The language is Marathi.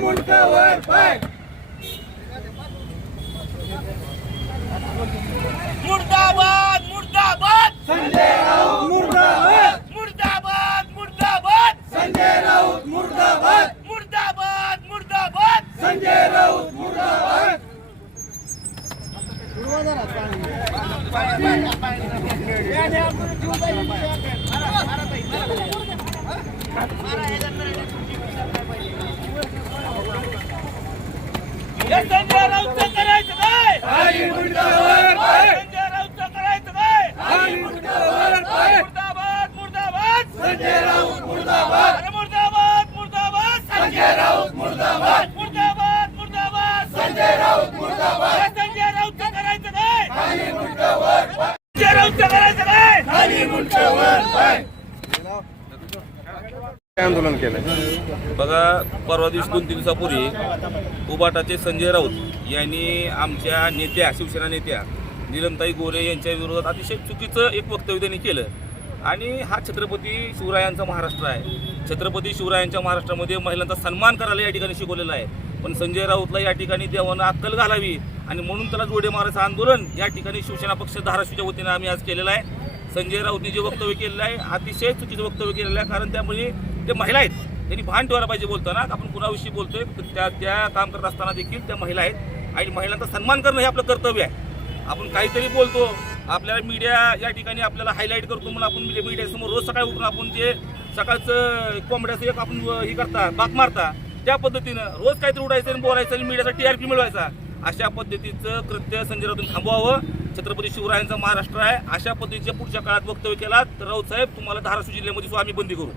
मुंडकावर पाय. मुर्दाबाद मुर्दाबाद. संजय राऊत मुर्दाबाद. मुर्दाबाद मुर्दाबाद. संजय राऊत मुर्दाबाद. मुर्दाबाद मुर्दाबाद. संजय राऊत मुर्दाबाद. हे संजय राऊतचं करायचं काय खाली मुंडकावर पाय संजय राऊतचं करायचं काय खाली मुंडकावर पाय मुर्दाबाद मुर्दाबाद संजय राऊत मुर्दाबाद अरे मुर्दाबाद मुर्दाबाद संजय राऊत मुर्दाबाद मुर्दाबाद मुर्दाबाद संजय राऊत मुर्दाबाद हे संजय करायचं काय? संजय करायचं काय आंदोलन केलंय? बघा परवा दिवशी दोन तीन दिवसापूर्वी उबाटाचे संजय राऊत यांनी आमच्या नेत्या शिवसेना नेत्या निलमताई गोरे यांच्या विरोधात अतिशय चुकीचं एक वक्तव्य त्यांनी केलं. आणि हा छत्रपती शिवरायांचा महाराष्ट्र आहे. छत्रपती शिवरायांच्या महाराष्ट्रामध्ये महिलांचा सन्मान करायला या ठिकाणी शिकवलेला आहे. पण संजय राऊतला या ठिकाणी देवानं अक्कल घालावी आणि म्हणून त्याला जोडे मारायचं आंदोलन या ठिकाणी शिवसेना पक्ष धाराशिवच्या वतीनं आम्ही आज केलेलं आहे. संजय राऊतने जे वक्तव्य केलेलं आहे अतिशय चुकीचं वक्तव्य केलेलं आहे कारण त्यामुळे ते महिला आहेत. त्यांनी भान ठेवायला पाहिजे बोलताना आपण कुणाविषयी बोलतोय त्या त्या काम करत असताना देखील त्या महिला आहेत. आणि महिलांचा सन्मान करणं हे आपलं कर्तव्य आहे. आपण काहीतरी बोलतो आपल्याला मीडिया या ठिकाणी आपल्याला हायलाईट करतो म्हणून आपण मीडियासमोर रोज सकाळी उठून आपण जे सकाळचं कोंबड्याचं एक आपण हे करता बाक मारता त्या पद्धतीनं रोज काहीतरी उठायचं आणि बोलायचं आणि मीडियाचा टीआरपी मिळवायचा अशा पद्धतीचं कृत्य संजय राऊतून थांबवावं. छत्रपती शिवरायांचा महाराष्ट्र आहे. अशा पद्धतीच्या पुढच्या काळात वक्तव्य केला तर राऊत साहेब तुम्हाला धाराशिव जिल्ह्यामध्ये आम्ही बंदी करू.